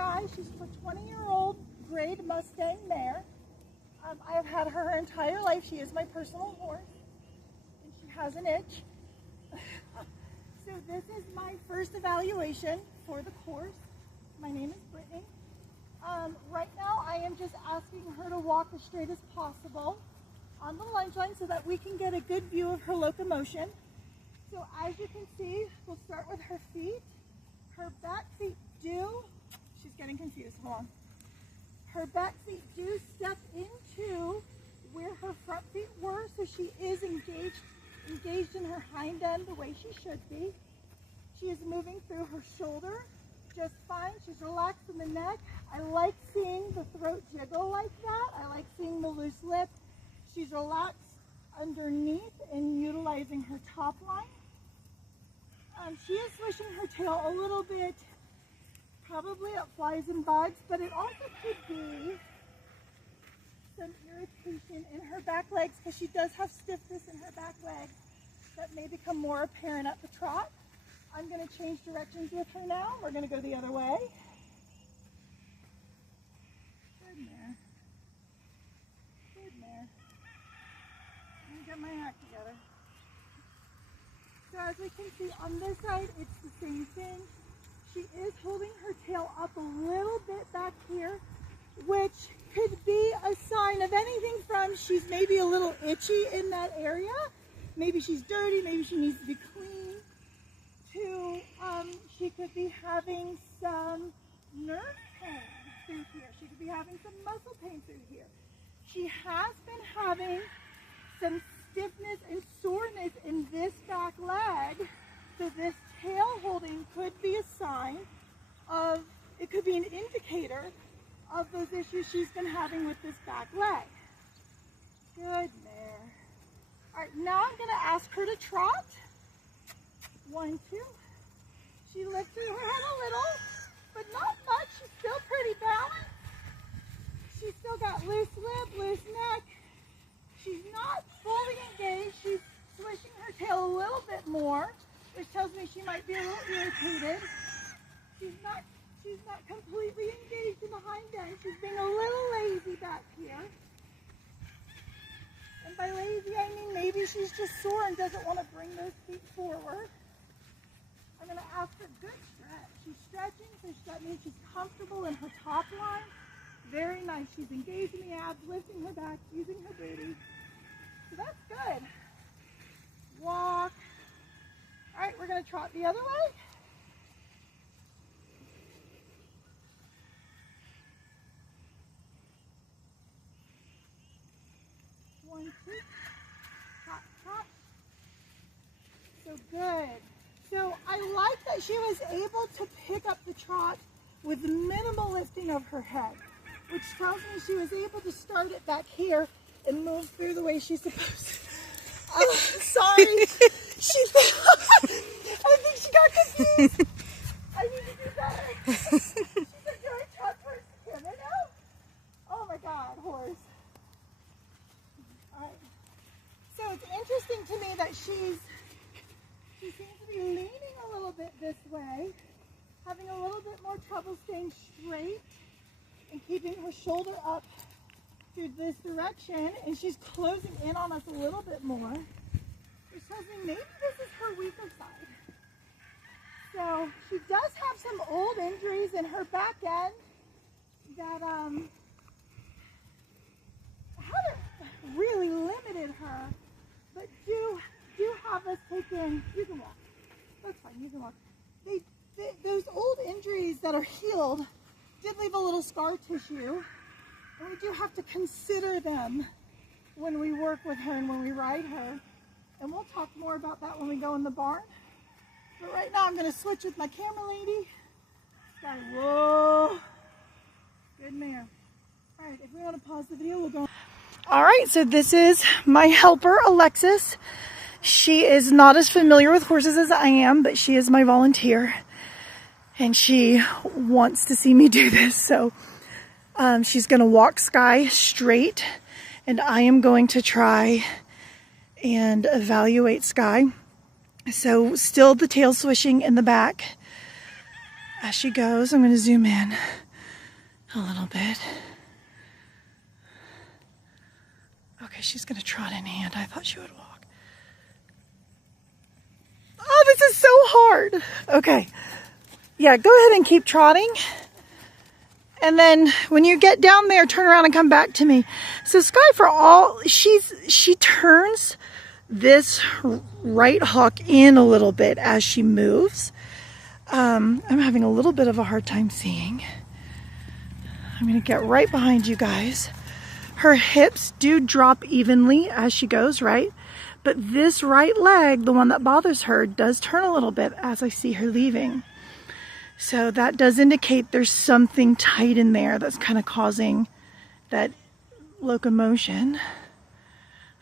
Sky. She's a 20-year-old grade Mustang mare. I have had her entire life. She is my personal horse, and she has an itch. So this is my first evaluation for the course. My name is Brittany. Right now I am just asking her to walk as straight as possible on the lunge line so that we can get a good view of her locomotion. So as you can see, we'll start with her feet. Her back feet she's getting confused, hold on. Her back feet do step into where her front feet were, so she is engaged in her hind end the way she should be. She is moving through her shoulder just fine. She's relaxed in the neck. I like seeing the throat jiggle like that. I like seeing the loose lip. She's relaxed underneath and utilizing her top line. She is swishing her tail a little bit, probably at flies and bugs, but it also could be some irritation in her back legs because she does have stiffness in her back legs that may become more apparent at the trot. I'm going to change directions with her now. We're going to go the other way. Good mare. Good mare. Let me get my act together. So as we can see on this side, it's the same thing. She is holding her tail up a little bit back here, which could be a sign of anything from she's maybe a little itchy in that area. Maybe she's dirty, maybe she needs to be clean, to she could be having some nerve pain through here. She could be having some muscle pain through here. She has been having some stiffness and soreness in this back leg, so this tail holding could be a sign of, it could be an indicator of those issues she's been having with this back leg. Good mare. All right, now I'm going to ask her to trot. 1, 2. She lifted her head a little, but not much. She's still pretty balanced. She's still got loose lip, loose neck. She's not fully engaged. She's swishing her tail a little bit more, which tells me she might be a little irritated. She's not completely engaged in the hind end. She's being a little lazy back here. And by lazy, I mean maybe she's just sore and doesn't want to bring those feet forward. I'm going to ask her good stretch. She's stretching, so that means she's comfortable in her top line. Very nice. She's engaging the abs, lifting her back, using her booty. So that's good. Walk. All right, we're going to trot the other way. One, two. Trot, trot. So good. So I like that she was able to pick up the trot with minimal lifting of her head, which tells me she was able to start it back here and move through the way she's supposed to. Oh, sorry. I think she got confused. I need to do better. She said, "Do I trot towards the camera now?" Oh my God, horse. All right. So it's interesting to me that she seems to be leaning a little bit this way, having a little bit more trouble staying straight and keeping her shoulder up through this direction, and she's closing in on us a little bit more, which tells me maybe this is her weaker side. So she does have some old injuries in her back end that haven't really limited her, but do have us take in. You can walk. That's fine. You can walk. Those old injuries that are healed did leave a little scar tissue, and we do have to consider them when we work with her and when we ride her. And we'll talk more about that when we go in the barn. But right now I'm going to switch with my camera lady. Sky, whoa. Good mare. All right, if we want to pause the video, we'll go. All right, so this is my helper, Alexis. She is not as familiar with horses as I am, but she is my volunteer. And she wants to see me do this. So she's going to walk Sky straight, and I am going to try and evaluate Sky. So still the tail swishing in the back as she goes. I'm going to zoom in. a little bit. Okay, she's gonna trot in hand. I thought she would walk. Oh, this is so hard. Okay. Yeah, go ahead and keep trotting. And then when you get down there, turn around and come back to me. So Sky, for all, she turns this right hock in a little bit as she moves. I'm having a little bit of a hard time seeing. I'm gonna get right behind you guys. Her hips do drop evenly as she goes, right? But this right leg, the one that bothers her, does turn a little bit as I see her leaving. So that does indicate there's something tight in there that's kind of causing that locomotion.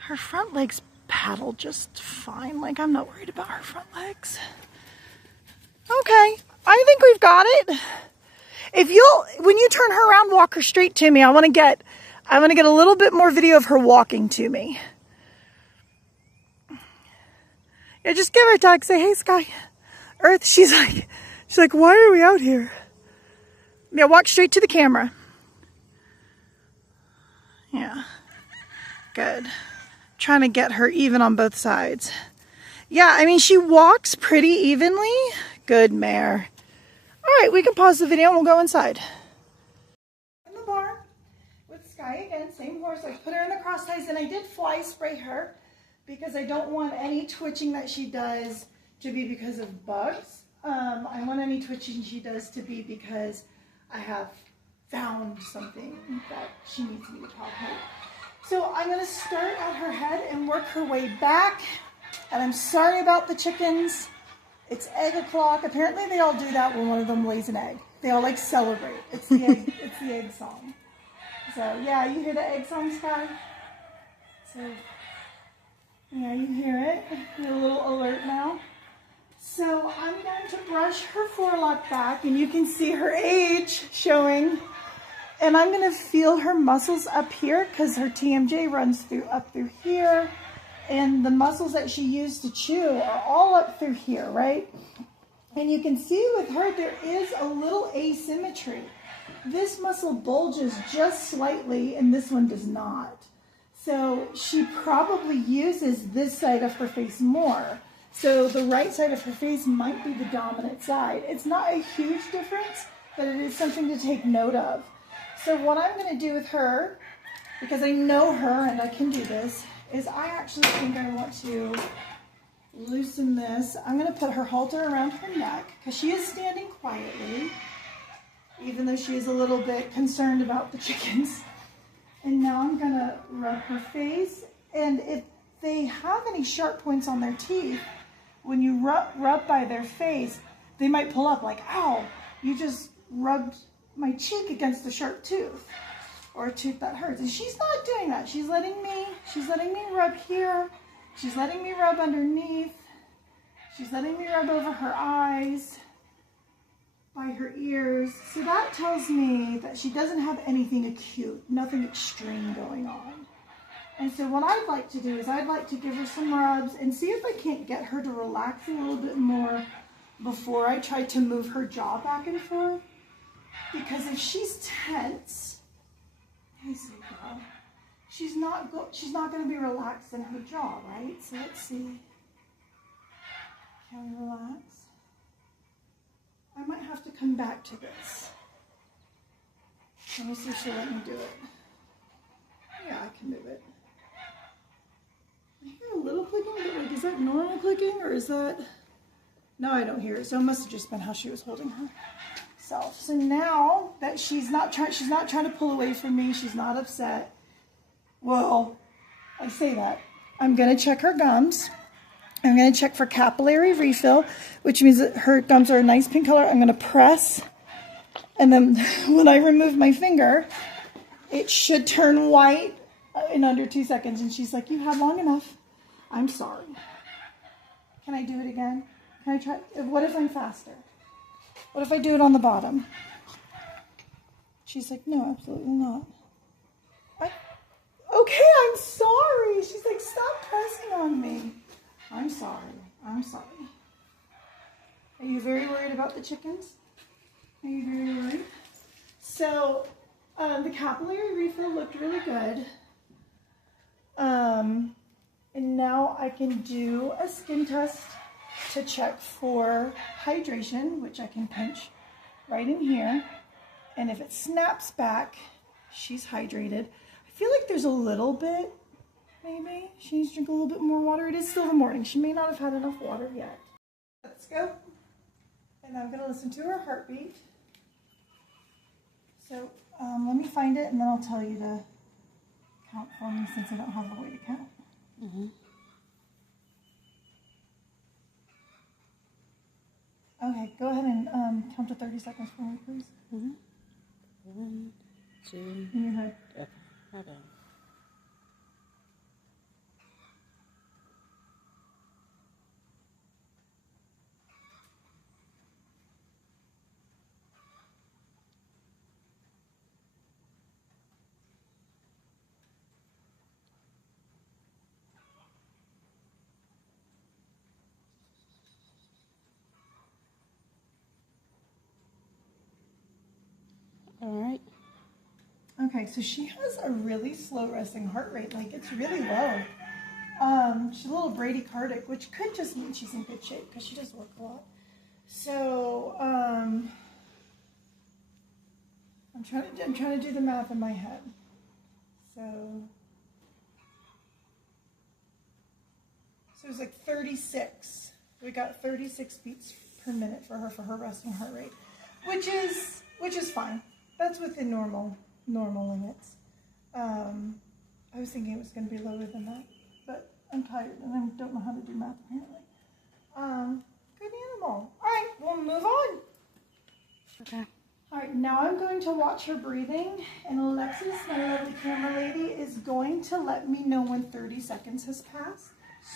Her front legs paddle just fine. Like, I'm not worried about her front legs. Okay, I think we've got it. If you'll, when you turn her around, walk her straight to me. I want to get a little bit more video of her walking to me. Yeah, just give her a tug. Say, hey, Sky. Earth, she's like, why are we out here? Yeah, walk straight to the camera. Yeah, good. Trying to get her even on both sides. Yeah, I mean, she walks pretty evenly. Good mare. All right, we can pause the video and we'll go inside. In the barn with Sky again, same horse. I put her in the cross ties and I did fly spray her because I don't want any twitching that she does to be because of bugs. I want any twitching she does to be because I have found something that she needs me to talk about. So I'm going to start at her head and work her way back. And I'm sorry about the chickens. It's egg o'clock. Apparently they all do that when one of them lays an egg. They all like celebrate. It's the egg, it's the egg song. So yeah, you hear the egg song, Sky? So yeah, you hear it. You're a little alert now. So I'm going to brush her forelock back and you can see her age showing. And I'm going to feel her muscles up here because her TMJ runs up through here. And the muscles that she used to chew are all up through here, right? And you can see with her, there is a little asymmetry. This muscle bulges just slightly and this one does not. So she probably uses this side of her face more. So the right side of her face might be the dominant side. It's not a huge difference, but it is something to take note of. So what I'm going to do with her, because I know her and I can do this, is I actually think I want to loosen this. I'm going to put her halter around her neck because she is standing quietly, even though she is a little bit concerned about the chickens. And now I'm going to rub her face. And if they have any sharp points on their teeth, when you rub by their face, they might pull up like, ow, you just rubbed my cheek against the sharp tooth. Or a tooth that hurts. And she's not doing that. She's letting me rub here. She's letting me rub underneath. She's letting me rub over her eyes, by her ears. So that tells me that she doesn't have anything acute, nothing extreme going on. And so what I'd like to do is I'd like to give her some rubs and see if I can't get her to relax a little bit more before I try to move her jaw back and forth. Because if she's tense, she's not going to be relaxed in her jaw, right? So let's see. Can we relax? I might have to come back to this. Let me see if she'll let me do it. Yeah, I can move it. I hear a little clicking, but like, is that normal clicking or is that? No, I don't hear it. So it must have just been how she was holding herself. So now that she's not trying to pull away from me, she's not upset. Well, I say that. I'm going to check her gums. I'm going to check for capillary refill, which means that her gums are a nice pink color. I'm going to press, and then when I remove my finger, it should turn white in under 2 seconds. And she's like, you had long enough. I'm sorry. Can I do it again? Can I try? What if I'm faster? What if I do it on the bottom? She's like, no, absolutely not. Okay, I'm sorry. She's like, stop pressing on me. I'm sorry. I'm sorry. Are you very worried about the chickens? Are you very worried? So The capillary refill looked really good. And now I can do a skin test to check for hydration, which I can pinch right in here. And if it snaps back, she's hydrated. I feel like there's a little bit, maybe. She needs to drink a little bit more water. It is still the morning. She may not have had enough water yet. Let's go. And I'm going to listen to her heartbeat. So let me find it, and then I'll tell you to count for me since I don't have a way to count. Mm-hmm. Okay, go ahead and count to 30 seconds for me, please. Mm-hmm. 1, 2. In your head. Okay, hold on. All right. Okay, so she has a really slow resting heart rate, like it's really low. She's a little bradycardic, which could just mean she's in good shape because she does work a lot. So I'm trying to do the math in my head. So it's like 36. We got 36 beats per minute for her resting heart rate, which is fine. That's within normal limits. I was thinking it was going to be lower than that, but I'm tired and I don't know how to do math apparently. Good animal. All right, we'll move on. Okay. All right, now I'm going to watch her breathing, and Alexis, my lovely camera lady, is going to let me know when 30 seconds has passed,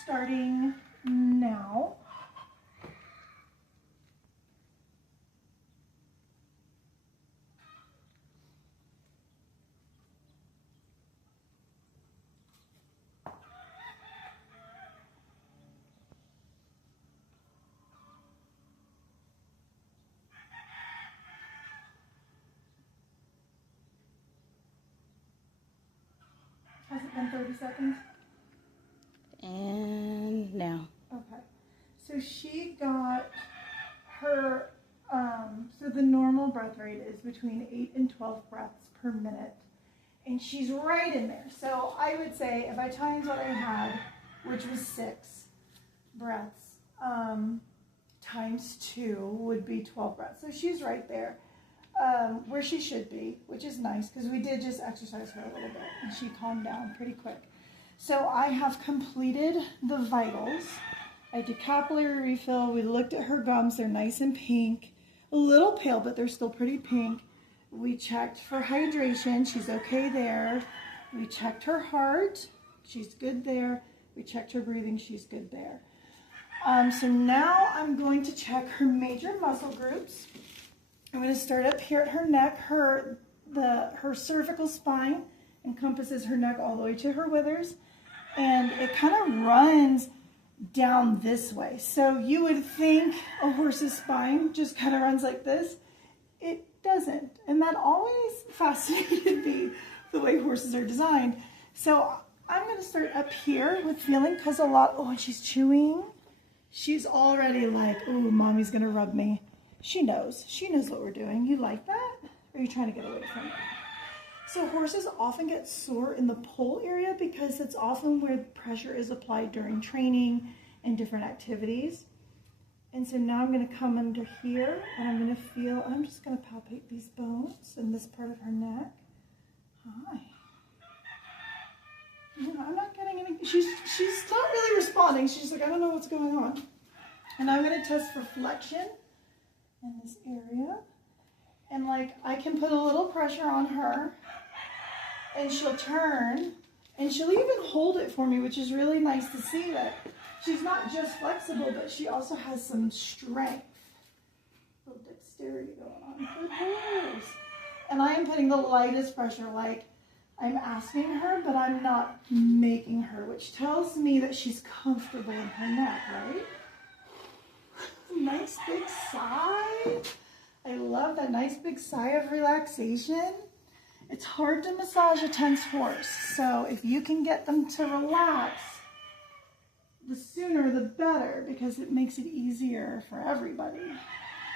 starting now. Has it been 30 seconds? And now. Okay. So she got her, so the normal breath rate is between 8 and 12 breaths per minute. And she's right in there. So I would say if I times what I had, which was 6 breaths, times 2 would be 12 breaths. So she's right there. Where she should be, which is nice because we did just exercise her a little bit and she calmed down pretty quick. So I have completed the vitals. I did capillary refill. We looked at her gums. They're nice and pink, a little pale, but they're still pretty pink. We checked for hydration. She's okay there. We checked her heart. She's good there. We checked her breathing. She's good there. So now I'm going to check her major muscle groups. I'm going to start up here at her neck. Her cervical spine encompasses her neck all the way to her withers, and it kind of runs down this way. So you would think a horse's spine just kind of runs like this. It doesn't, and that always fascinated me, the way horses are designed. So I'm going to start up here with feeling, because and she's chewing. She's already like, ooh, mommy's going to rub me. She knows what we're doing. You like that? Or are you trying to get away from it? So horses often get sore in the pole area because it's often where pressure is applied during training and different activities. And so now I'm going to come under here and I'm going to feel, I'm just going to palpate these bones in this part of her neck. Hi. I'm not getting any, she's not really responding. She's like, I don't know what's going on. And I'm going to test for flexion in this area, and like I can put a little pressure on her and she'll turn and she'll even hold it for me, which is really nice to see that she's not just flexible, but she also has some strength, a little dexterity going on. Good horse. And I am putting the lightest pressure, like I'm asking her, but I'm not making her, which tells me that she's comfortable in her neck, right? Nice big sigh. I love that nice big sigh of relaxation. It's hard to massage a tense horse, so if you can get them to relax, the sooner the better, because it makes it easier for everybody.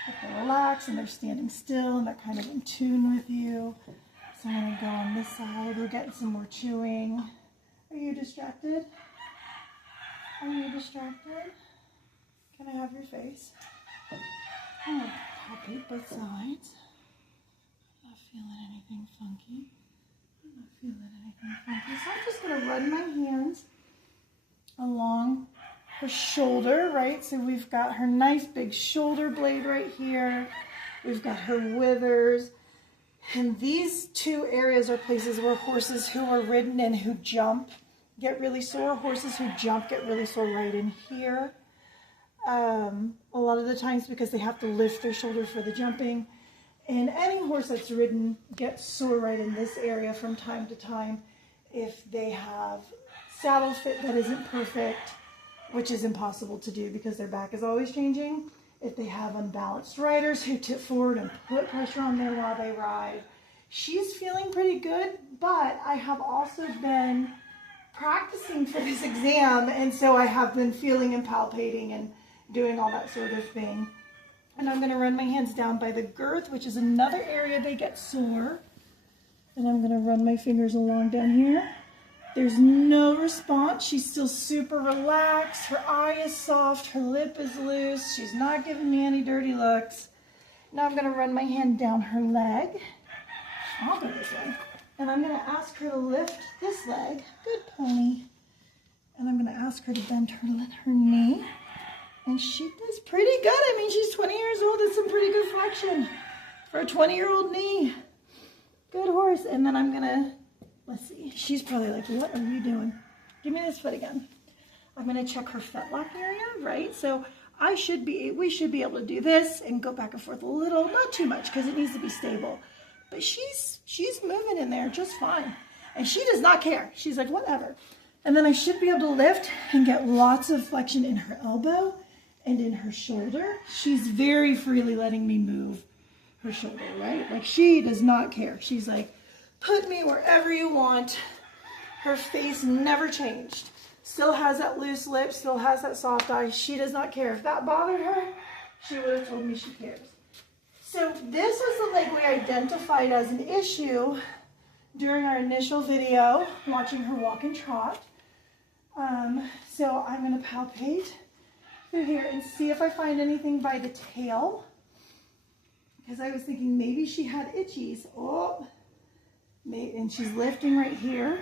If they relax and they're standing still and they're kind of in tune with you. So I'm going to go on this side. We're getting some more chewing. Are you distracted? Are you distracted? Can I have your face? I'm going to palpate both sides. I'm not feeling anything funky. I'm not feeling anything funky. So I'm just going to run my hands along her shoulder, right? So we've got her nice big shoulder blade right here. We've got her withers. And these two areas are places where horses who are ridden and who jump get really sore. Horses who jump get really sore right in here. A lot of the times because they have to lift their shoulder for the jumping. And any horse that's ridden gets sore right in this area from time to time if they have saddle fit that isn't perfect, which is impossible to do because their back is always changing. If they have unbalanced riders who tip forward and put pressure on there while they ride. She's feeling pretty good, but I have also been practicing for this exam, and so I have been feeling and palpating and doing all that sort of thing. And I'm going to run my hands down by the girth, which is another area they get sore. And I'm going to run my fingers along down here. There's no response. She's still super relaxed. Her eye is soft. Her lip is loose. She's not giving me any dirty looks. Now I'm going to run my hand down her leg. I'll go this way. And I'm going to ask her to lift this leg. Good pony. And I'm going to ask her to bend her knee. And she does pretty good. I mean, she's 20 years old. It's some pretty good flexion for a 20-year-old knee. Good horse. And then I'm going to... Let's see. She's probably like, what are you doing? Give me this foot again. I'm going to check her fetlock area, right? So we should be able to do this and go back and forth a little, not too much because it needs to be stable. But she's moving in there just fine. And she does not care. She's like, whatever. And then I should be able to lift and get lots of flexion in her elbow and in her shoulder. She's very freely letting me move her shoulder, right? Like she does not care. She's like, put me wherever you want. Her face never changed. Still has that loose lip, still has that soft eye. She does not care. If that bothered her, she would have told me she cares. So this was the leg we identified as an issue during our initial video, watching her walk and trot. So I'm going to palpate through here and see if I find anything by the tail. Because I was thinking maybe she had itchies. Oh. And she's lifting right here.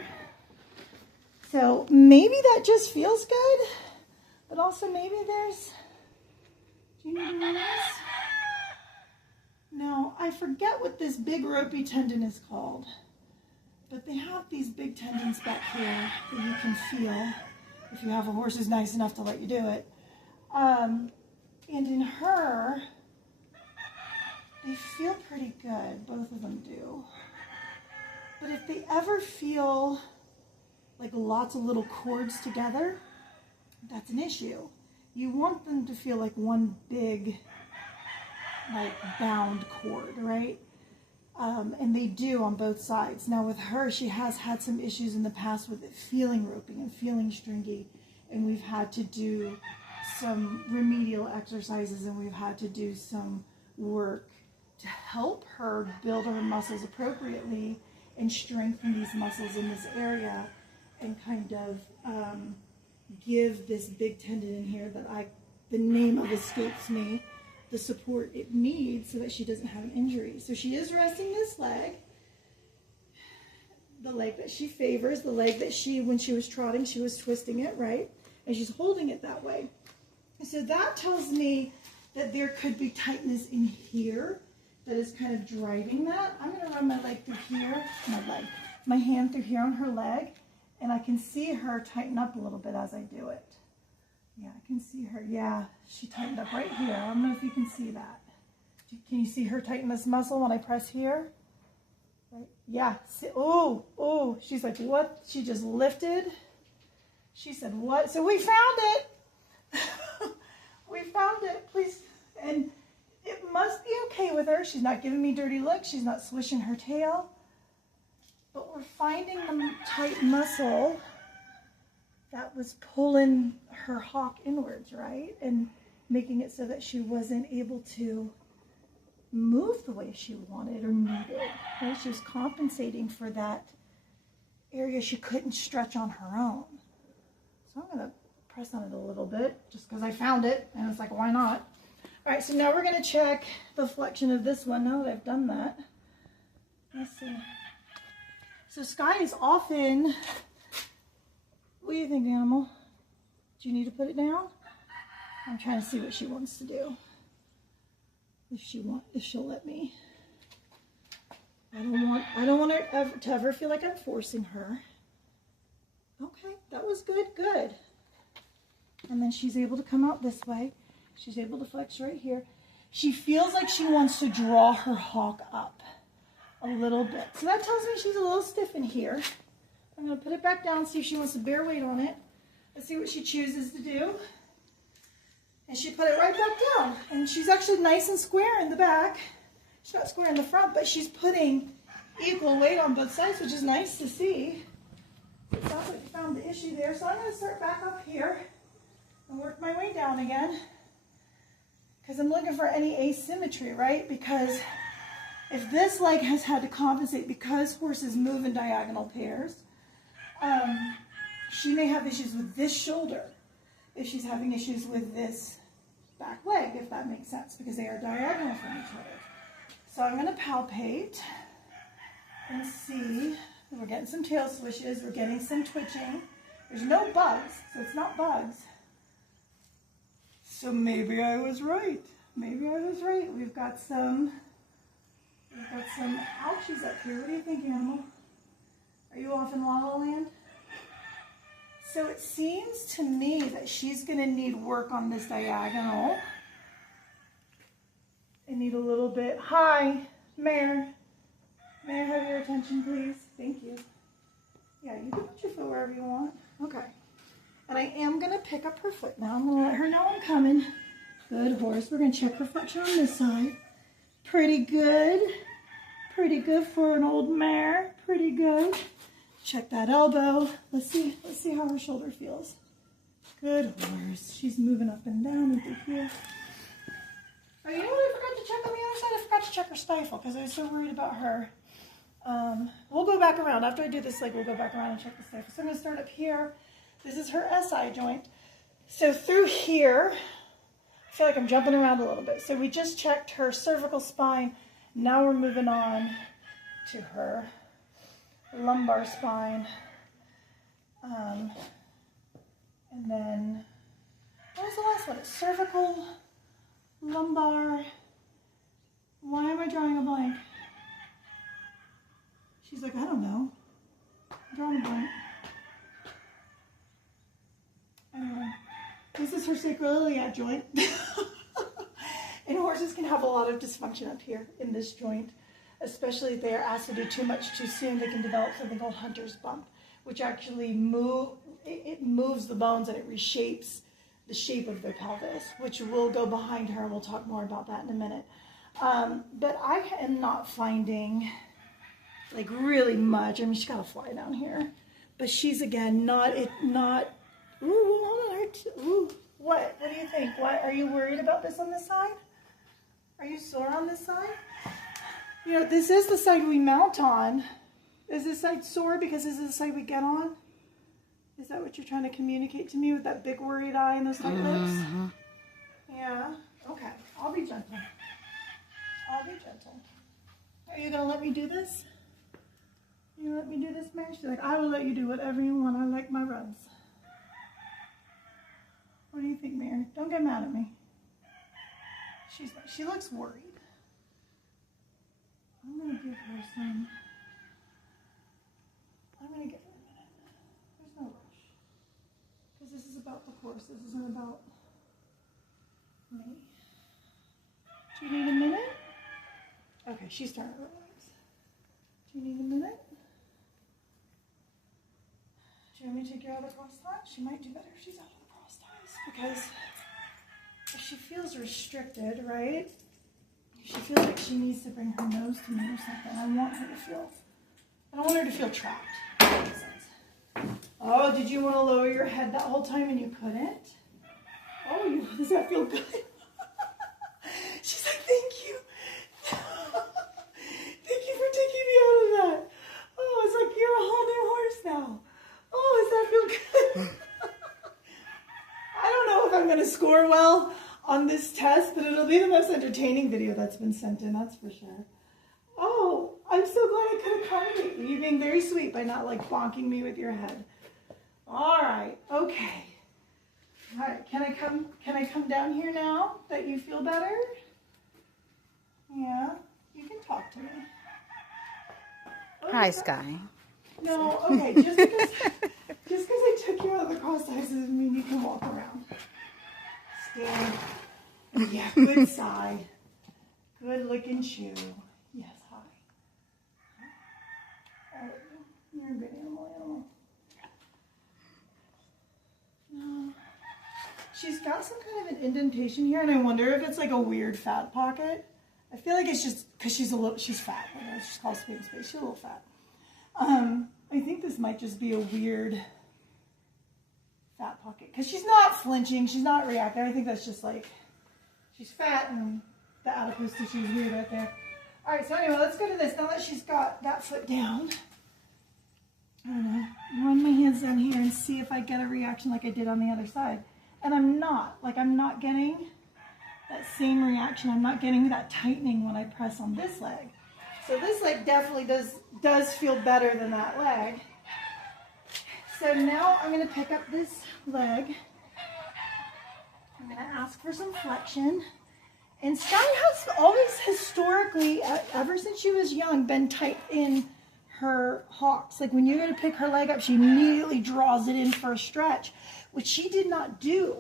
So maybe that just feels good, but also maybe there's, do you need to release? No, I forget what this big ropey tendon is called, but they have these big tendons back here that you can feel if you have a horse who's nice enough to let you do it. And in her, they feel pretty good, both of them do. But if they ever feel like lots of little cords together, that's an issue. You want them to feel like one big, like bound cord, right? And they do on both sides. Now with her, she has had some issues in the past with it feeling ropey and feeling stringy, and we've had to do some remedial exercises and we've had to do some work to help her build her muscles appropriately and strengthen these muscles in this area and kind of give this big tendon in here that the name of escapes me, the support it needs so that she doesn't have an injury. So she is resting this leg, the leg that she favors, the leg that when she was trotting, she was twisting it, right? And she's holding it that way. So that tells me that there could be tightness in here that is kind of driving that. I'm going to run my leg through here, my hand through here on her leg, and I can see her tighten up a little bit as I do it. Yeah, I can see her. Yeah, she tightened up right here. I don't know if you can see that. Can you see her tighten this muscle when I press here? Right? Yeah. Oh, she's like, what? She just lifted. She said, what? So we found it. We found it, please. And it must be okay with her. She's not giving me dirty looks. She's not swishing her tail. but we're finding the tight muscle that was pulling her hock inwards, right? And making it so that she wasn't able to move the way she wanted or needed. Right? She was compensating for that area she couldn't stretch on her own. So I'm going to press on it a little bit just because I found it and it's like, why not? All right, so now we're going to check the flexion of this one now that I've done that. Let's see. So Sky is often, what do you think, animal? Do you need to put it down? I'm trying to see what she wants to do. If she'll let me. I don't want her to ever feel like I'm forcing her. Okay, that was good, good. And then she's able to come out this way. She's able to flex right here. She feels like she wants to draw her hock up a little bit. So that tells me she's a little stiff in here. I'm going to put it back down, see if she wants to bear weight on it. Let's see what she chooses to do. And she put it right back down. And she's actually nice and square in the back. She's not square in the front, but she's putting equal weight on both sides, which is nice to see. It sounds like we found the issue there. So I'm going to start back up here and work my way down again. Because I'm looking for any asymmetry, right? Because if this leg has had to compensate because horses move in diagonal pairs, she may have issues with this shoulder if she's having issues with this back leg, if that makes sense, because they are diagonal from each other. So I'm going to palpate and see. We're getting some tail swishes. We're getting some twitching. There's no bugs, so it's not bugs. So maybe I was right. Maybe I was right. We've got some ouchies up here. What do you think, animal? Are you off in La La Land? So it seems to me that she's going to need work on this diagonal. I need a little bit. Hi, Mare. May I have your attention, please? Thank you. Yeah, you can put your foot wherever you want. Okay. And I am going to pick up her foot now. I'm going to let her know I'm coming. Good horse. We're going to check her flexion on this side. Pretty good. Pretty good for an old mare. Pretty good. Check that elbow. Let's see how her shoulder feels. Good horse. She's moving up and down into here. Oh, you know what I forgot to check on the other side? I forgot to check her stifle because I was so worried about her. We'll go back around. After I do this leg, we'll go back around and check the stifle. So I'm going to start up here. This is her SI joint. So through here, I feel like I'm jumping around a little bit. So we just checked her cervical spine. Now we're moving on to her lumbar spine. And then, what was the last one? It's cervical, lumbar. Why am I drawing a blank? She's like, I don't know. I'm drawing a blank. Anyway, this is her sacroiliac joint. And horses can have a lot of dysfunction up here in this joint, especially if they are asked to do too much too soon. They can develop something called hunter's bump, which actually moves the bones and it reshapes the shape of their pelvis, which will go behind her. We'll talk more about that in a minute. But I am not finding like really much. I mean, she's got to fly down here, but she's again not. Ooh, hold on. Ooh, what? What do you think? What are you worried about this on this side? Are you sore on this side? You know, this is the side we mount on. Is this side sore because this is the side we get on? Is that what you're trying to communicate to me with that big worried eye and those tight lips? Yeah. Okay. I'll be gentle. I'll be gentle. Are you gonna let me do this? You gonna let me do this, Mary? She's like, I will let you do whatever you want. I like my runs. What do you think, Mary? Don't get mad at me. She looks worried. I'm gonna give her some. I'm gonna give her a minute. There's no rush. Because this is about the horse. This isn't about me. Do you need a minute? Okay, she's starting to relax. Do you need a minute? Do you want me to take you out of the cross ties? She might do better if she's out of the cross ties. Because if she feels restricted, right? If she feels like she needs to bring her nose to me or something, I want her to feel I don't want her to feel trapped. If that makes sense. Oh, did you want to lower your head that whole time and you couldn't? Oh, does that feel good? She's like, thank you. Thank you for taking me out of that. Oh, it's like you're a whole new horse now. Oh, does that feel good? I don't know if I'm going to score well on this test, but it'll be the most entertaining video that's been sent in, that's for sure. Oh, I'm so glad I could accommodate you. You're being very sweet by not like bonking me with your head. All right, okay. All right, can I come down here now that you feel better? Yeah, you can talk to me. Oh, Hi, Sky. No, okay, just because I took you out of the cross ties doesn't mean you can walk around. Stand. Yeah, good side. Good looking shoe. Yes, hi. Oh, you're a good animal. No. She's got some kind of an indentation here, and I wonder if it's like a weird fat pocket. I feel like it's just because she's fat. She's called spade and space. She's a little fat. I think this might just be a weird fat pocket because she's not flinching. She's not reacting. I think that's just like she's fat and the adipose tissue is weird right there. All right, so anyway, let's go to this. Now that she's got that foot down, I don't know, run my hands down here and see if I get a reaction like I did on the other side. And I'm not getting that same reaction. I'm not getting that tightening when I press on this leg. So this leg definitely does feel better than that leg. So now I'm going to pick up this leg. I'm going to ask for some flexion. And Sky has always historically, ever since she was young, been tight in her hocks. Like when you go to pick her leg up, she immediately draws it in for a stretch, which she did not do.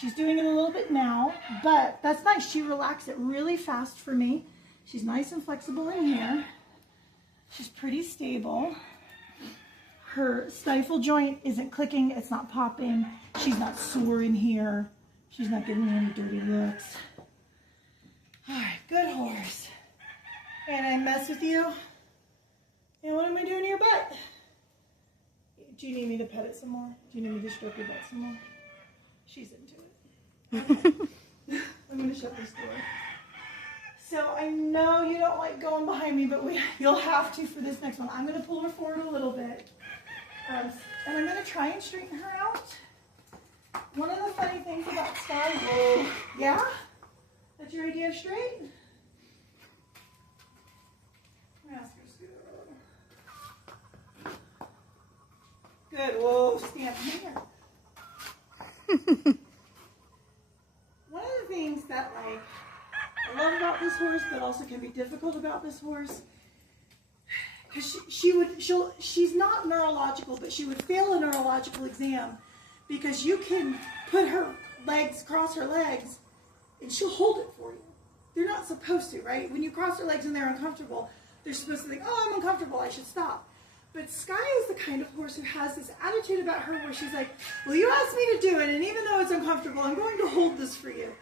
She's doing it a little bit now, but that's nice. She relaxed it really fast for me. She's nice and flexible in here. She's pretty stable. Her stifle joint isn't clicking. It's not popping. She's not sore in here. She's not giving me any dirty looks. All right, good horse. And I mess with you. And what am I doing to your butt? Do you need me to pet it some more? Do you need me to stroke your butt some more? She's into it. I'm going to shut this door. So I know you don't like going behind me, but you'll have to for this next one. I'm going to pull her forward a little bit. And I'm going to try and straighten her out. One of the funny things about Sky, yeah? That's your idea of straight? Ask her, scoot over. Good, whoa, stand here. One of the things that I love about this horse, but also can be difficult about this horse, because she's not neurological, but she would fail a neurological exam because you can put her legs, cross her legs, and she'll hold it for you. They're not supposed to, right? When you cross her legs and they're uncomfortable, they're supposed to think, oh, I'm uncomfortable, I should stop. But Sky is the kind of horse who has this attitude about her where she's like, well, you asked me to do it, and even though it's uncomfortable, I'm going to hold this for you.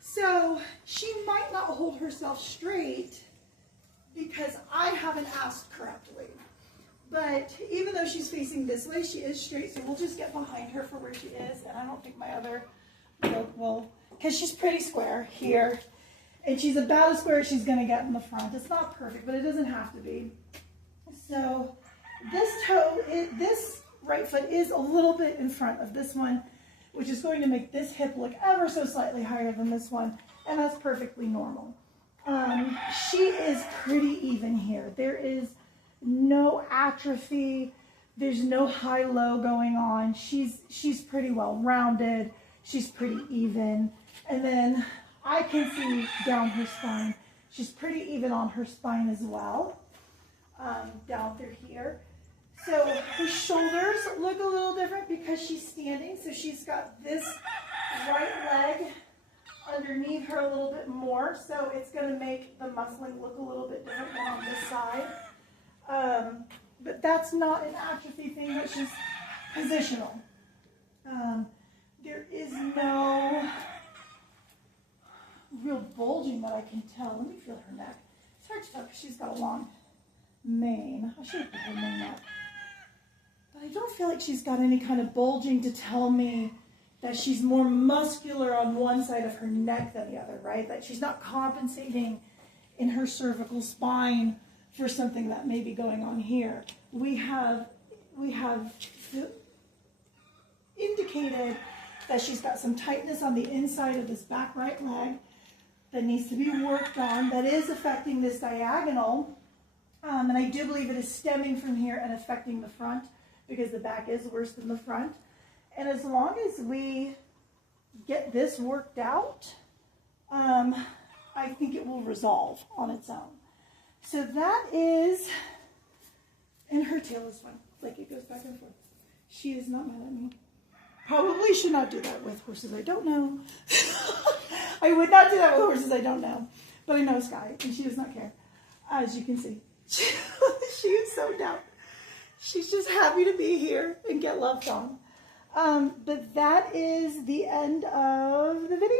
So she might not hold herself straight because I haven't asked correctly. But even though she's facing this way, she is straight, so we'll just get behind her for where she is. And I don't think my other yoke will, because she's pretty square here. And she's about as square as she's going to get in the front. It's not perfect, but it doesn't have to be. So this right foot is a little bit in front of this one, which is going to make this hip look ever so slightly higher than this one. And that's perfectly normal. She is pretty even here. There is no atrophy. There's no high-low going on. She's pretty well rounded. She's pretty even. And then I can see down her spine. She's pretty even on her spine as well, down through here. So her shoulders look a little different because she's standing. So she's got this right leg underneath her a little bit more. So it's going to make the muscling look a little bit different than on this side. But that's not an atrophy thing, that's just positional. There is no real bulging that I can tell. Let me feel her neck. It's hard to tell because she's got a long mane. I should have put her mane up. But I don't feel like she's got any kind of bulging to tell me that she's more muscular on one side of her neck than the other, right? That she's not compensating in her cervical spine for something that may be going on here. We have indicated that she's got some tightness on the inside of this back right leg that needs to be worked on, that is affecting this diagonal. And I do believe it is stemming from here and affecting the front, because the back is worse than the front. And as long as we get this worked out, I think it will resolve on its own. So that is, and her tail is fine. Like, it goes back and forth. She is not mad at me. Probably should not do that with horses I don't know. I would not do that with horses I don't know. But I know Sky, and she does not care. As you can see. She is so down. She's just happy to be here and get loved on. But that is the end of the video.